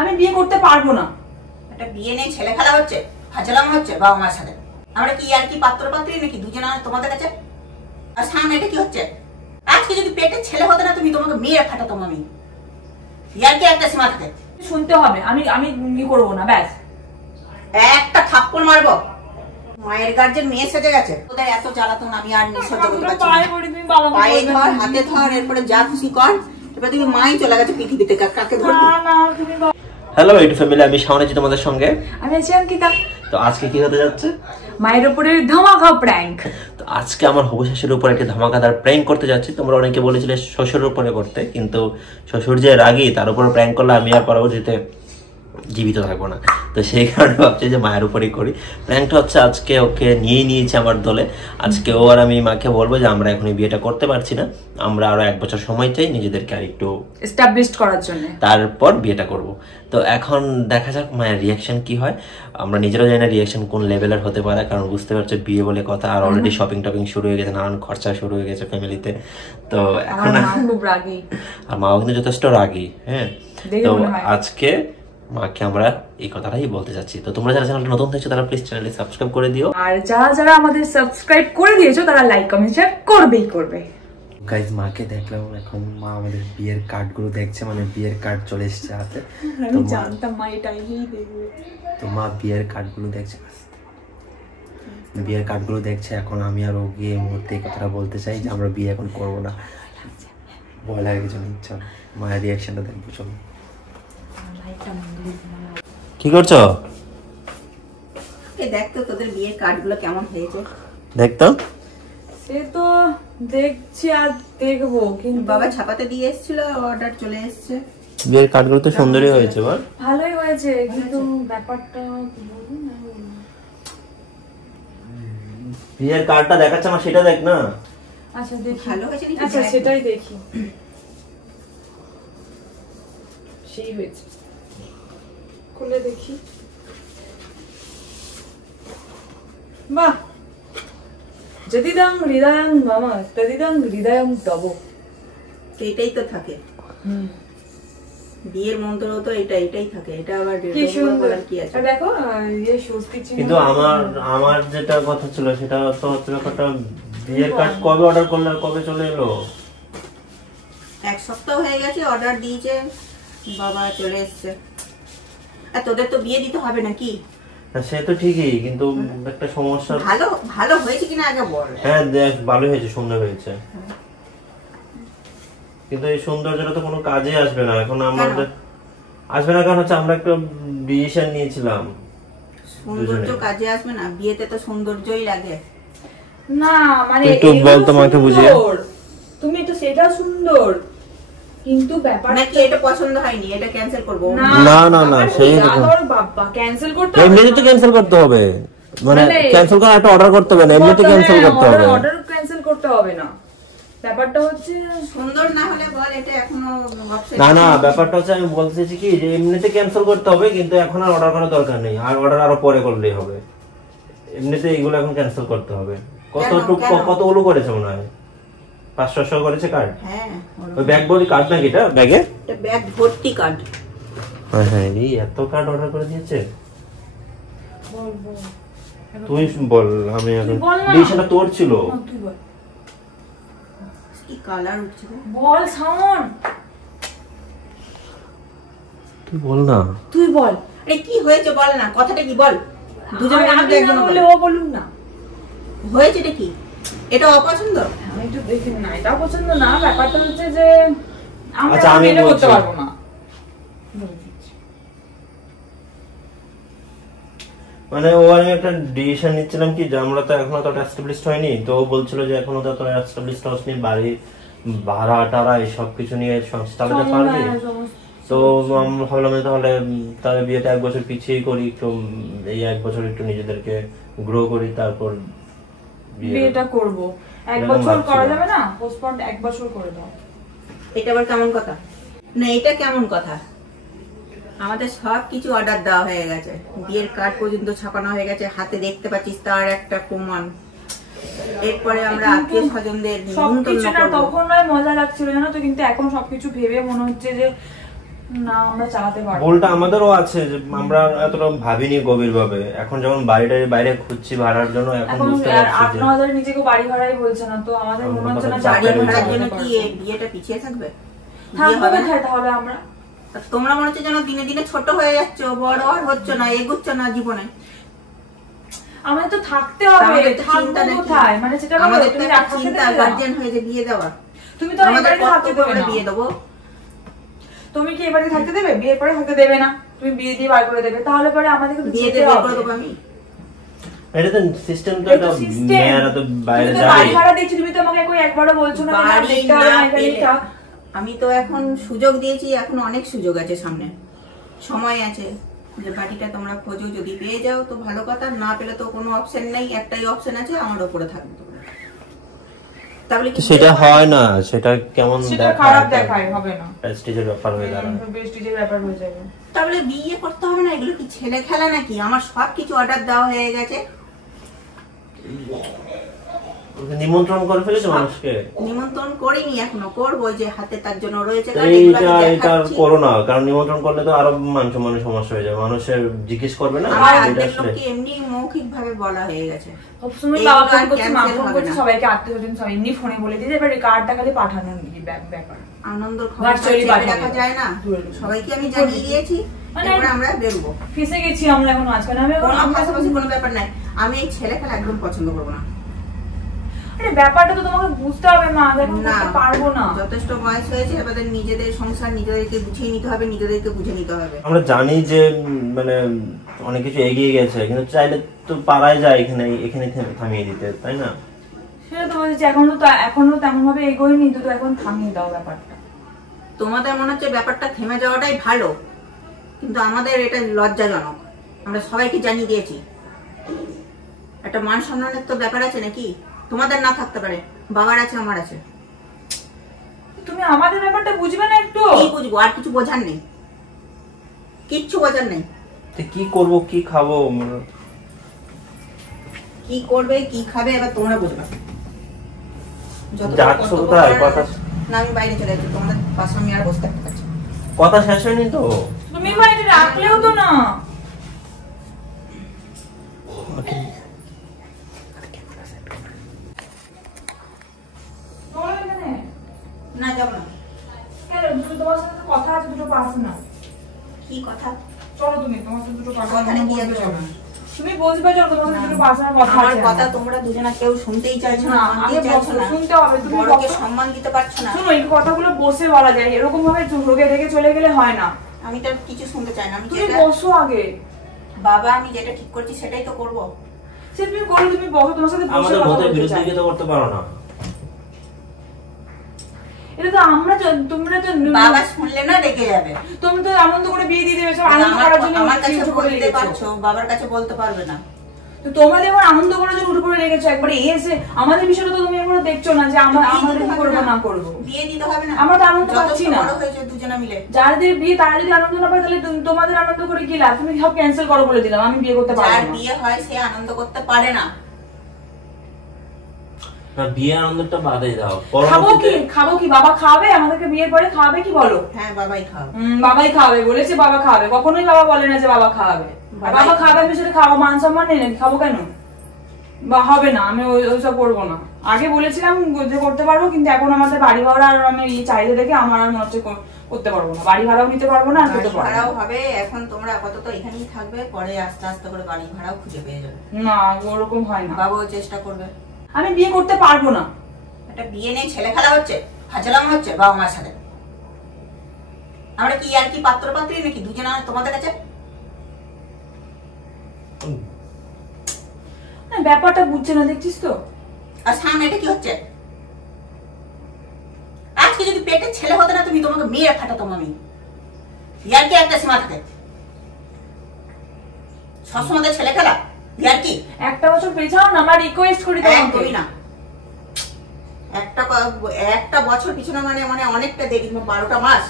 আমি বিয়ে করতে পারবো না। একটা বিয়ে নিয়ে ছেলে খেলা হচ্ছে, ফাজলাম হচ্ছে বাবা মার সাথে। আমরা কি আর কি পাত্র পাত্রী নাকি দুজনে তোমাদের কাছে? আর সামনে এটা কি হচ্ছে? আজকে যদি পেটের ছেলে হতো না তুমি তোমাকে মেয়ে ফাটাতাম আমি। ইয়ার কি একটা সীমা থাকে, শুনতে হবে। আমি আমি বিয়ে করবো না, ব্যাস। একটা থাপ্পড় মারবো। মায়ের গার্জেন মেয়ে সেজে গেছে। তোদের এত জ্বালাতন আমি আর সহ্য করতে পারছি না। পায়ে ধর, হাতে ধর, এরপরে যা খুশি কর। এবার তুমি মাই চলে গেছে পৃথিবীতে, কাকে ধরবি? হ্যালো ইউটিউব ফ্যামিলি, আমি শাওন আছি তোমাদের সঙ্গে। আমি আছি অঙ্কিতা। তো আজকে কি হতে যাচ্ছে? মায়ের উপরে ধামাকা প্র্যাঙ্ক। তো আজকে আমার হবু শাশুড়ির উপর একটা ধামাকাদার প্র্যাঙ্ক করতে যাচ্ছি। তোমরা অনেকে বলেছিলে শ্বশুরের উপরে করতে, কিন্তু শ্বশুর যে রাগী তার উপর প্র্যাঙ্ক করলে আমি আর পরবর্তীতে জীবিত থাকবো না। তো সেই কারণে ভাবছি যে মায়ের উপরেই করি। প্র্যাঙ্কটা হচ্ছে আজকে ওকে নিয়েছি আমার দলে। আজকে ও আর আমি মাকে বলবো যে আমরা এখন বিয়েটা করতে পারছি না, আমরা আরো 1 বছর সময় চাই নিজেদেরকে আর একটু এস্টাবলিশ করার জন্য, তারপর বিয়েটা করব। তো এখন দেখা যাক মায়ের রিয়াকশন কি হয়। আমরা নিজেরাও জানি না রিয়াকশন কোন লেভেলের হতে পারে, কারণ বুঝতে পারছো বিয়ে বলে কথা, আর অলরেডি শপিং টপিং শুরু হয়ে গেছে, নানান খরচা শুরু হয়ে গেছে ফ্যামিলিতে। তো এখন খুব রাগী, আর মাও কিন্তু যথেষ্ট রাগী। হ্যাঁ, তো আজকে মাকে আমরা এই কথাটাই বলতে চাচ্ছি। তো তোমরা যারা চ্যানেলটা নতুন দেখছো তারা প্লিজ চ্যানেলটি সাবস্ক্রাইব করে দিও, আর যারা যারা আমাদের সাবস্ক্রাইব করে দিয়েছো তারা লাইক কমেন্ট শেয়ার করবেই করবে। গাইজ মাকে দেখলাম, এখন মা আমাদের বিয়ের কার্ডগুলো দেখছে, মানে বিয়ের কার্ড চলে এসেছে হাতে। আমি জানতাম মা এটাই দেখবে। তো মা বিয়ের কার্ডগুলো দেখছে, বিয়ের কার্ডগুলো দেখছে। এখন আমি আর ও গিয়ে এই মুহূর্তে এই কথাটা বলতে চাই যে আমরা বিয়ে এখন করবো না। ভয় লাগে কিছু নেই, চল মায়ের রিয়াকশনটা দেখবো। চলো, কি করছো? এই দেখ তো তোদের বিয়ের কার্ডগুলো কেমন হয়েছে। দেখতো, সে তো দেখছি আর দেখবো, কিন্তু বাবা ছাপাতে দিয়ে এসেছিল, অর্ডার চলে এসেছে। বিয়ের কার্ডগুলো তো সুন্দরই হয়েছে, বল। ভালোই হয়েছে, কিন্তু ব্যাপারটা বিয়ের কার্ডটা দেখাচ্ছে আমার, সেটা দেখ না। আচ্ছা দেখি, ভালো হয়েছে। আচ্ছা সেটাই দেখি। সেই হয়েছে, খুলে দেখি। বাহ, যদিদং হৃদয়ং মম তদিদং হৃদয়ং তব। এটাই তো থাকে বিয়ের মন্ত্র, তো এটাই থাকে। এটা আবার কি সুন্দর কি আছে দেখো, এই স্বস্তি চিহ্ন। কিন্তু আমার যেটা কথা ছিল সেটা তো হচ্ছে ব্যাপারটা, বিয়ের কার্ড কবে অর্ডার করলে আর কবে চলে এলো? 1 সপ্তাহ হয়ে গেছে, অর্ডার দিয়েছে, বাবা চলে এসেছে। আর তোদের তো বিয়ে দিতে হবে নাকি? সে তো ঠিকই, কিন্তু একটা সমস্যা। ভালো হয়েছে কিনা আগে বল। হ্যাঁ দেখ, ভালো হয়েছে, সুন্দর হয়েছে, কিন্তু এই সৌন্দর্যটা তো কোনো কাজে আসবে না এখন আমাদের। আসবে না কারণ হচ্ছে আমরা একটা ডিসিশন নিয়েছিলাম। সৌন্দর্য কাজে আসবে না, বিয়েতে তো সৌন্দর্যই লাগে না। মানে একটু বল তোমাকে বুঝিয়ে। তুমি তো সেটা সুন্দর, কিন্তু ব্যাপার নাকি এটা পছন্দ হয়নি, এটা ক্যান্সেল করব। না না না, সেই বাবা ক্যান্সেল করতে হবে। এমনিতে তো ক্যান্সেল করতে হবে, মানে ক্যান্সেল করার একটা অর্ডার করতে হবে না, এমনিতে ক্যান্সেল করতে হবে। অর্ডার ক্যান্সেল করতে হবে না, ব্যাপারটা হচ্ছে সুন্দর না হলে বল, এটা এখনো অপশন। না না, ব্যাপারটা হচ্ছে আমি বলতে চাইছি কি যে এমনিতে ক্যান্সেল করতে হবে, কিন্তু এখন আর অর্ডার করার দরকার নেই, আর অর্ডার আরো পরে করলেই হবে। এমনিতে এইগুলো এখন ক্যান্সেল করতে হবে। কতগুলো করেছে মনে হয়? 500 করেছে কার্ড। হ্যাঁ, ওই ব্যাগ ভর্তি কার্ড নাকি এটা? ব্যাগে এটা ব্যাগ ভর্তি কার্ড। হ্যাঁ হ্যাঁ, এই এত কার্ড অর্ডার করে দিয়েছে। তুই বল, আমি এখন ডিসিশনটা তোর ছিল। তুই বল, কি কালার উঠছে বল সামন, তুই বল না। তুই বল। আরে কি হয়েছে বল না, কথাটা কি বল। দুজনে একজন বলে ও বলুন না। হয়েছে এটা কি? এটা অপছন্দ? আমি একটু দেখি না, এটা পছন্দ না। ব্যাপারটা হচ্ছে যে আচ্ছা আমি এটা করতে পারবো না। মানে ও আমি একটা ডিসিশন নিচ্ছিলাম কি যে আমরা তো এখনো তো এস্টাবলিশড হয়নি, তো ও বলছিল যে এখনো তো এস্টাবলিশড হসনি, বাড়ি ভাড়া টাড়া এইসব কিছু নিয়ে চালাতে পারবি। তো আমরা ভাবলাম তাহলে বিয়েটা 1 বছর পিছিয়ে করি, একটু এই 1 বছর একটু নিজেদেরকে গ্রো করি, তারপর বিয়েটা করব। 1 বছর করা যাবে না? পোস্টপোন 1 বছর করে দাও। এটা আবার কেমন কথা? না এটা কেমন কথা? আমাদের সব কিছু অর্ডার দেওয়া হয়ে গেছে, বিয়ের কার্ড পর্যন্ত ছাপানো হয়ে গেছে, হাতে দেখতে পাচ্ছিস তার একটা প্রমাণ। এরপরে আমরা আত্মীয় স্বজনদের সবকিছু না তখন নয় মজা লাগছিল জানো তো, কিন্তু এখন সবকিছু ভেবে মনে হচ্ছে যে না আমরা চালাতে পারবো। ভুলটা আমাদেরও আছে যে আমরা এতটা ভাবিনি গভীর ভাবে। এখন যখন বাইরে বাইরে খুঁজছি ভাড়ার জন্য, এখন বুঝতে পারছি যে 8-9 নিজেকে বাড়ি ভাড়াই বলছে না, তো আমাদের মনে হচ্ছে না বাড়ি চাকরি ভাড়ার জন্য কি এই বিয়েটা পিছিয়ে থাকবে? বিয়ে থাকবে হবে না? কোথায় তাহলে আমরা? আর তোমরা মনে হচ্ছে যেন দিনে দিনে ছোট হয়ে যাচ্ছ, বড় আর হচ্ছে না, এগোচ্ছ না জীবনে। আমাদের তো থাকতে হবে, আমাদের তো থাকবো চিন্তা নাকি? কোথায়? মানে সেটা বলো, আমাদের তো তুমি একটা থাকতে চিন্তা, দেবে না? গার্জিয়ান হয়ে যে বিয়ে দেওয়া। তুমি তো আমাদের এবারে থাকতে কর্তব্য দেবে আমরা না। বিয়ে দেবো। তুমি কি এবারে থাকতে দেবে? বিয়ের পরে থাকতে দেবে না, তুমি বিয়ে দিয়ে বার করে দেবে, তাহলে পরে আমাদেরকে তো বিয়ে যেতে দিয়ে বের হবে। করে দেবো আমি। এটা তো সিস্টেম, তো এটা এটা system। মেয়েরা তো বাইরে তুমি তো যায়। বাড়ি ভাড়া দিচ্ছি, তুমি তো আমাকে কই একবারও বলছো না যে না, বাড়ি দেখতে হবে না না, এখানে পেলে- থাক। আমি তো এখন সুযোগ দিয়েছি, এখন অনেক সুযোগ আছে সামনে, সময় আছে। যে বাড়িটা তোমরা খোঁজো, যদি পেয়ে যাও তো ভালো কথা, না পেলে তো কোনো অপশন নেই, একটাই অপশন আছে, আমার উপরে থাকবে তোমরা। তাহলে কি সেটা হয় না, সেটা কেমন সেটা খারাপ দেখায়, হবে না। প্রেস্টিজের ব্যাপার হয়ে দাঁড়ায়। বেস্টিজের ব্যাপার হয়ে যাবে। তাহলে বিয়ে করতে হবে না? এগুলো কি ছেলে খেলা নাকি? আমার সব কিছু অর্ডার দেওয়া হয়ে গেছে। নিমন্ত্রণ করে ফেলেছো মানুষকে? নিমন্ত্রণ করিনি এখনো, করবো, যে হাতে তার জন্য রয়েছে তো কার্ড, এগুলো এইটা আমি এটা দেখাচ্ছি। করো না, কারণ নিমন্ত্রণ করলে তো আরো মানুষ সমস্যা হয়ে যাবে, মানুষের জিজ্ঞেস করবে না আমার এটা অর্ধেক আসলে। লোককে এমনি মৌখিক ভাবে বলা হয়ে গেছে। সবসময় এইগুলো বাবা ফোন আর করছে, মা cancel ফোন হবে করছে, না। সবাইকে আত্মীয়-স্বজন সব এমনি ফোনে বলে দিয়েছে, এবার কার্ডটা খালি পাঠানোর ব্যাপার। আনন্দের খবর Virtually চেপে পাঠাবে। রাখা যায় না, দূরে। সবাইকে আমি জানিয়ে দিয়েছি। মানে- এরপরে আমরা বেরোবো। ফেসে গেছি আমরা এখন মাঝখানে। আমি এখন কোনো পাশাপাশি কোনো ব্যাপার নাই। আমি এই ছেলে খেলা একদম পছন্দ করবো না। আরে ব্যাপারটা তো তোমাকে বুঝতে হবে মা, দেখো না, করতে পারবো না। যথেষ্ট বয়স হয়েছে, এবার নিজেদের সংসার নিজেদেরকে গুছিয়ে নিতে হবে, নিজেদেরকে বুঝে নিতে হবে। আমরা জানি যে মানে অনেক কিছু এগিয়ে গেছে, কিন্তু চাইলে তো পারাই যায় এখানে এখানে থামিয়ে দিতে, তাই না? সেটা তো বলছি, এখনো তেমন ভাবে এগোয়নি, তো এখন থামিয়ে দাও ব্যাপারটা। তোমাদের মনে হচ্ছে ব্যাপারটা থেমে যাওয়াটাই ভালো, কিন্তু আমাদের এটা লজ্জাজনক। আমরা সবাইকে জানিয়ে দিয়েছি। একটা মান সম্মানের তো ব্যাপার আছে নাকি? তোমাদের না থাকতে পারে, বাবার আছে, আমার আছে। তুমি আমাদের ব্যাপারটা বুঝবে না একটু? কি বুঝবো? আর কিছু বোঝার নেই, কিচ্ছু বোঝার নেই। তো কি করব, কি খাবো, কি করবে, কি খাবে, এবার তোমরা বুঝবে। যতটুকু যাচ্ছ কর্তব্য কোথায়? করার কথা আছে- না, আমি বাইরে চলে যাচ্ছি, তোমাদের পাশে আমি আর বসে থাকতে পারছি না। কথা শেষ হয়নি তো। তুমি বাড়িতে রাখলেও তো না। চলো এখানে। না, যাবো না। কেন? তোমার সাথে তো কথা আছে, দুটো পার্সোনাল। কি কথা? চলো তুমি, তোমার সাথে দুটো পার্সোনাল কথাটা কি আছে? তুমি বসবে, চলো তোমার সাথে দুটো পার্সোনাল কথা আমার আছে। কথা তোমরা দুজনা কেউ শুনতেই চাইছো না, না, মানতেই আগে চাইছো না। শুনতে হবে, তুমি বড়কে বলো। সম্মান দিতে পারছো না। শোনো, এই কথাগুলো বসে বলা যায়, এরকম ভাবে ঢোকে ঢেকে চলে গেলে হয় না। আমি তো কিছু শুনতে চাই না। আমি তুমি যেটা বসো আগে। বাবা, আমি যেটা ঠিক করছি সেটাই তো করবো। সে তুমি করো, তুমি বসো, তোমার সাথে বসে আমাদের কথা মতের বলতে বিরুদ্ধে চাই। গিয়ে তো করতে পারো না। এটা তো তোমরা তো বাবা শুনলে না রেগে যাবে। তুমি তো আনন্দ করে বিয়ে দিয়ে দেবে, সব আনন্দ করার জন্য আমার কাছে উঠে পড়ে বলতে লেগেছো। পারছো, বাবার কাছে বলতে পারবে না। তো তোমরা যখন আনন্দ করার জন্য উঠে পড়ে লেগেছো, একবারে এসে আমাদের বিষয়টা তো তুমি একবার দেখছো না যে বিয়ে আমাদের দিতে কি হবে করবো না করবো। বিয়ে দিতে হবে না। আমরা তো আনন্দ যথেষ্ট পাচ্ছি না। বড় হয়েছে দুজনা মিলে। যাদের বিয়ে তারা যদি আনন্দ না পায়, তাহলে তোমাদের আনন্দ করে কি লাভ? তুমি সব ক্যান্সেল করো বলে দিলাম, আমি বিয়ে করতে পারবো যার না। বিয়ে হয় সে আনন্দ করতে পারে না। না, বিয়ে আনন্দটা বাদে দাও, খাবো কি বাবা খাওয়াবে আমাদেরকে? বিয়ের পরে খাওয়াবে কি বলো? হ্যাঁ, বাবাই খাও। বাবাই খাওয়াবে বলেছে, বাবা খাওয়াবে। কখনোই বাবা বলে না যে বাবা খাওয়াবে। আর বাবা খাওয়াবে, আমি সেটা খাবো, মান সম্মান নেই নাকি? খাবো কেন? বা হবে না, আমি ওইসব করবো না। আগে বলেছিলাম যে করতে পারবো, কিন্তু এখন আমাদের বাড়ি ভাড়া আর আমি এই চাহিদা দেখে আমার আর মনে হচ্ছে করতে পারবো না। বাড়ি ভাড়াও নিতে পারবো না, আর বাড়ি করতে পারবো ভাড়াও না। হবে। এখন তোমরা আপাতত এখানেই থাকবে, পরে আস্তে আস্তে করে বাড়ি ভাড়াও খুঁজে পেয়ে যাবে। না, ওরকম হয় না। বাবাও চেষ্টা করবে। আমি বিয়ে করতে পারবো না। একটা বিয়ে নিয়ে ছেলে খেলা হচ্ছে, ফাজলাম হচ্ছে বাবা মার সাথে। আমরা কি আর কি পাত্র পাত্রী নাকি দুজনা তোমাদের কাছে? না, ব্যাপারটা বুঝছে না, দেখছিস তো। আর সামনে এটা কি হচ্ছে? আজকে যদি পেটের ছেলে হতো না, তুমি তোমাকে মেয়ে ফাটাতাম আমি। ইয়ার কি একটা সীমা থাকে? সবসময় ছেলে খেলা, ইয়ার কি? একটা বছর পেছাও না, আমার রিকোয়েস্ট করি তোমাকে। একদমই না। একটা বছর পিছনে মানে অনেকটা দেরি, 12টা মাস।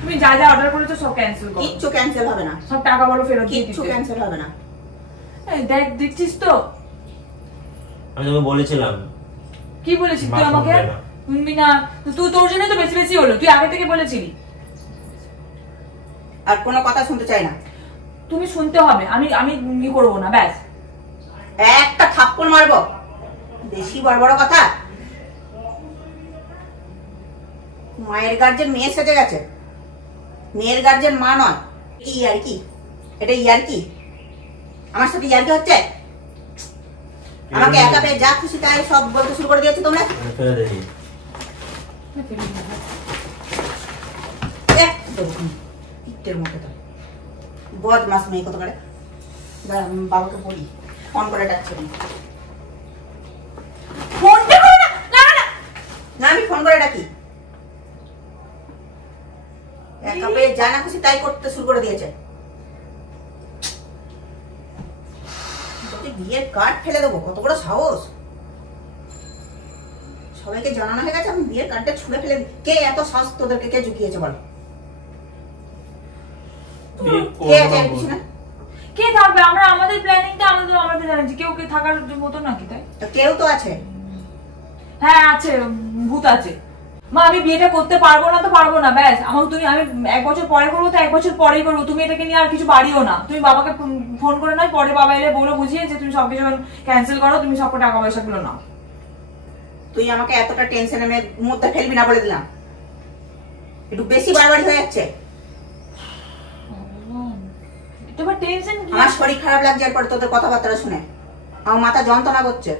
তুমি যা যা অর্ডার করেছো সব ক্যান্সেল করো। কিচ্ছু ক্যান্সেল হবে না, সব টাকা বলো ফেরত দিয়ে কিচ্ছু দিতে। ক্যান্সেল হবে না। এই দেখ, দেখছিস তো। আমি তোকে বলেছিলাম। কি বলেছিস মা তুই আমাকে? শুনবে না। শুনবি না? তুই তোর জন্য তো বেশি বেশি হলো, তুই আগে থেকে বলেছিলি। আর কোনো কথা শুনতে চাই না। তুমি শুনতে হবে, আমি আমি ই করবো না, ব্যাস। একটা থাপ্পড় মারবো, বেশি বড় বড় কথা। মায়ের গার্জেন মেয়ে সেজে গেছে, মেয়ের গার্জেন মা নয়। কি ইয়ার কি? এটা ইয়ার কি? আমার সাথে ইয়ার কি হচ্ছে? আমাকে একা পেয়ে যা খুশি তাই সব বলতে শুরু করে দিয়েছো তোমরা। দেখি ইটের মতো তো বদমাস মেয়ে কত করে। বাবাকে বলি, ফোন করে ডাকছে। ফোনটা করে না, না না না, আমি ফোন করে ডাকি। একা পেয়ে যা না খুশি তাই করতে শুরু করে দিয়েছে। বিয়ের কার্ড ফেলে দেবো, কত বড় সাহস! সবাইকে জানানো হয়ে গেছে আমি বিয়ের কার্ডটা ছুঁড়ে ফেলে দিই। কে এত সাহস তোদেরকে কে ঝুঁকিয়েছে বল? কে আছে এর পিছনে? কে থাকবে? আমরা আমাদের প্ল্যানিংটা আমাদের জানাচ্ছি, কেউ কে থাকার মতো নাকি? তাই কেউ তো আছে। হ্যাঁ আছে, ভূত আছে। মা আমি বিয়েটা করতে পারবো না তো পারবো না, ব্যাস। আমাকে তুমি, আমি 1 বছর পরে করবো তো 1 বছর পরেই করবো। তুমি এটাকে নিয়ে আর কিছু বাড়িও না। তুমি বাবাকে ফোন করে নয়, পরে বাবা এলে বলে বুঝিয়ে যে তুমি সবকিছু ক্যান্সেল করো, তুমি সব টাকা পয়সা গুলো নাও। তুই আমাকে এতটা টেনশনের মধ্যে ফেলবি না বলে দিলাম। একটু বেশি বাড়াবাড়ি হয়ে যাচ্ছে। তোমার টেনশন কি? আমার শরীর খারাপ লাগছে এরপর তোদের কথাবার্তা শুনে। আমার মাথা যন্ত্রণা করছে।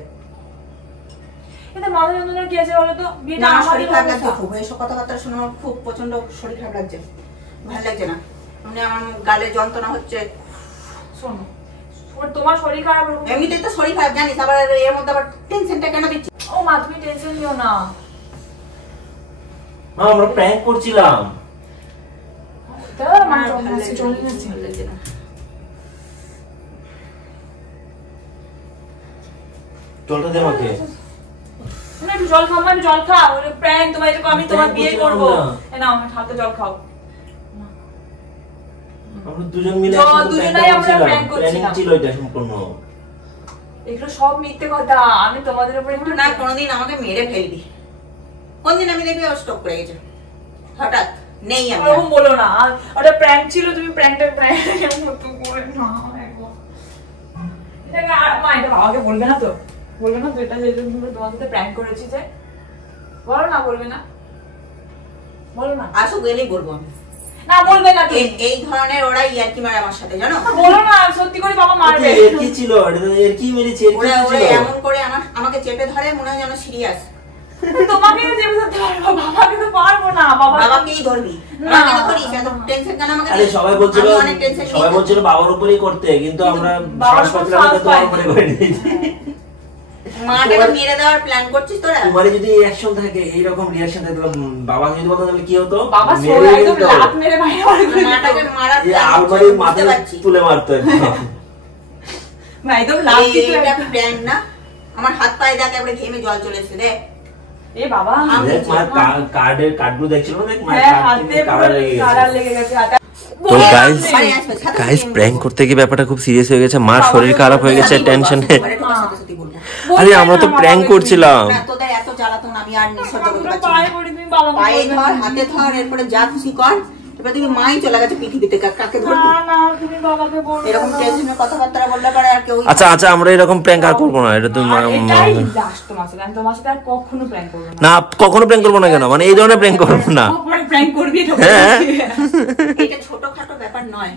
এতে মাথা যন্ত্রণা কি আছে বলো তো? বিয়েটা আমার আমাদের শরীর খারাপ লাগছে সমস্যা। খুব। এইসব কথাবার্তা শুনে আমার খুব প্রচন্ড শরীর খারাপ লাগছে, ভালো লাগছে না। মানে আমার গালে যন্ত্রণা হচ্ছে। শোনো, তোমার শরীর খারাপ, এমনিতেই তো শরীর খারাপ জানিস, আবার এর মধ্যে আবার টেনশনটা কেন দিচ্ছিস? ও মা তুমি টেনশন নিও না। মা আমরা প্র্যাঙ্ক করছিলাম। তা মা চলে যাচ্ছে। জলটা দে আমাকে। না একটু জল খাও, একটু জল খাও। ওটা প্র্যাঙ্ক, তোমার এটা আমি তোমার বিয়ে করব। এই নাও হাতে জল খাও। আমরা দুজন মিলে দুজনেই আমরা প্র্যাঙ্ক করছিলাম। প্ল্যানিং ছিল এটা সম্পূর্ণ। এগুলো সব মিথ্যে কথা। আমি তোমাদের উপর একটু না কোনোদিন আমাকে মেরে ফেলবি। কোনদিন আমি দেখবি ও স্টপ করে গেছে হঠাৎ, নেই আমি। এরকম বলো না, ওটা প্র্যাঙ্ক ছিল। তুমি প্র্যাঙ্কটা প্র্যাঙ্ক মতো করে না একবার। এটা মা এটা বাবাকে বলবে না তো? বলবে না তো এটা যে তোমার সাথে প্র্যাঙ্ক করেছি? যে বলো না, বলবে না, বলো না। আসো গেলেই বলবো আমি। না বলবে না তুমি। এই ধরনের ওরা ইয়ার্কি মারে আমার সাথে, জানো? বলো না, সত্যি করে বাবা মারবে। এর কি ছিল? এটা এর কি মেরেছে? এর কি ওরা ছিল? এমন করে আমাকে চেপে ধরে মনে হয় যেন সিরিয়াস। তোমাকে চেপে ধরতে পারবো, বাবাকে তো পারবো না। বাবাকেই ধরবি। না। আমাকে তো ধরিস, এত টেনশন কেন আমাকে? আরে সবাই বলছিল, আমি অনেক টেনশন সবাই বলছিল বাবার উপরেই করতে, কিন্তু আমরা বাবার শ্বাস উপর পাচ্ছিলাম না, শ্বাস তোমার পাইনি। উপরে করে দিয়েছি। মাটাকে মেরে দেওয়ার প্ল্যান করছিস তোরা? তোমার যদি রিঅ্যাকশন থাকে, এইরকম রিঅ্যাকশন থাকে, বাবা যদি বলতো তাহলে কি হতো? বাবা মেরে একদম দিত। লাত মেরে বাইরে বার করে দিত। মাটাকে মারার এই প্ল্যান আলমারির বুঝতে মাথায় পারছি। তুলে মারতো একদম। না একদম লাত দিত। এটা প্ল্যান না। আমার হাত পায়ে দেখে একবারে ঘেমে জল চলে এসেছে রে। এ বাবা, দেখ মার কার্ডগুলো দেখছিল না, দেখ মার হ্যাঁ কার্ড হাতে থেকে কালার লেগে গেছে। কালার লেগে গেছে হাতে। তো গাইস প্র্যাঙ্ক করতে গিয়ে ব্যাপারটা খুব সিরিয়াস হয়ে গেছে। মার শরীর খারাপ হয়ে গেছে টেনশনে। আরে আমরা তো প্র্যাঙ্ক করছিলাম। না, তোদের এত জ্বালাতন আমি আর সহ্য করতে পারছি পায়ে না। পড়ি, তুমি বাবাকে পায়ে বলবে ধর, না। হাতে ধর, এরপরে যা খুশি কর। এবার তুমি মাই চলে গেছে পৃথিবীতে, কাকে ধরবি? না না তুমি বাবাকে বলবে এরকম না। টেনশনের কথাবার্তা বললে পরে আর কেউ আচ্ছা আমরা এরকম প্র্যাঙ্ক আর করবো না। এটা তুমি আর এটাই লাস্ট তোমার সাথে। আমি তোমার সাথে আর কখনো প্র্যাঙ্ক করবো না। না কখনো প্র্যাঙ্ক করবো না। কেন? মানে এই ধরনের প্র্যাঙ্ক করবো না। প্র্যাঙ্ক করবি এটা হ্যাঁ। এটা ছোটখাটো ব্যাপার নয়।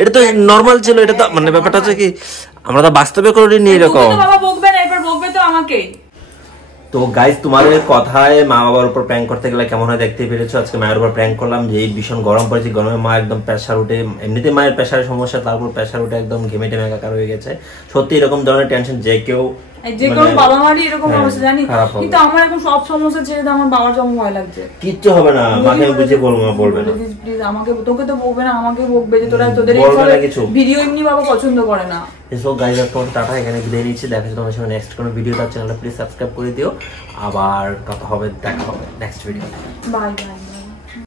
এটা তো নর্মাল ছিল। এটা তো মানে ব্যাপারটা হচ্ছে কি, আমরা তো বাস্তবে করিনি এরকম। বাবা বকবে না, এবার বকবে তো আমাকে। তো গাইস তোমাদের কথায় মা বাবার উপর প্র্যাঙ্ক করতে গেলে কেমন হয় দেখতে পেরেছো। আজকে মায়ের উপর প্র্যাঙ্ক করলাম, যে এই ভীষণ গরম পড়েছে, গরমে মা একদম প্রেসার উঠে, এমনিতে মায়ের প্রেসারের সমস্যা, তারপর প্রেসার উঠে একদম ঘেমে টেমে একাকার হয়ে গেছে। সত্যি এরকম ধরনের টেনশন যে কেউ যে কোনো বাবা মারই এরকম হ্যাঁ, সমস্যা জানি, খারাপ হবে। কিন্তু আমার এখন সব সমস্যা ছেড়ে দিয়ে আমার বাবার জন্য ভয় লাগছে। কিচ্ছু হবে না, মাকে আমি বুঝিয়ে বলবো, মা বলবে না। প্লিজ আমাকে, তোকে তো বকবে না, আমাকে বকবে যে তোরা তোদের বলবে না কিছু। ভিডিও এমনি বাবা পছন্দ করে না। এসো গাইস, তোমার টাটা, এখানে বিদায় নিচ্ছি। দেখা যাচ্ছে তোমার সঙ্গে নেক্সট কোনো ভিডিও, তার চ্যানেলটা প্লিজ সাবস্ক্রাইব করে দিও। আবার কথা হবে, দেখা হবে নেক্সট ভিডিও। Bye bye.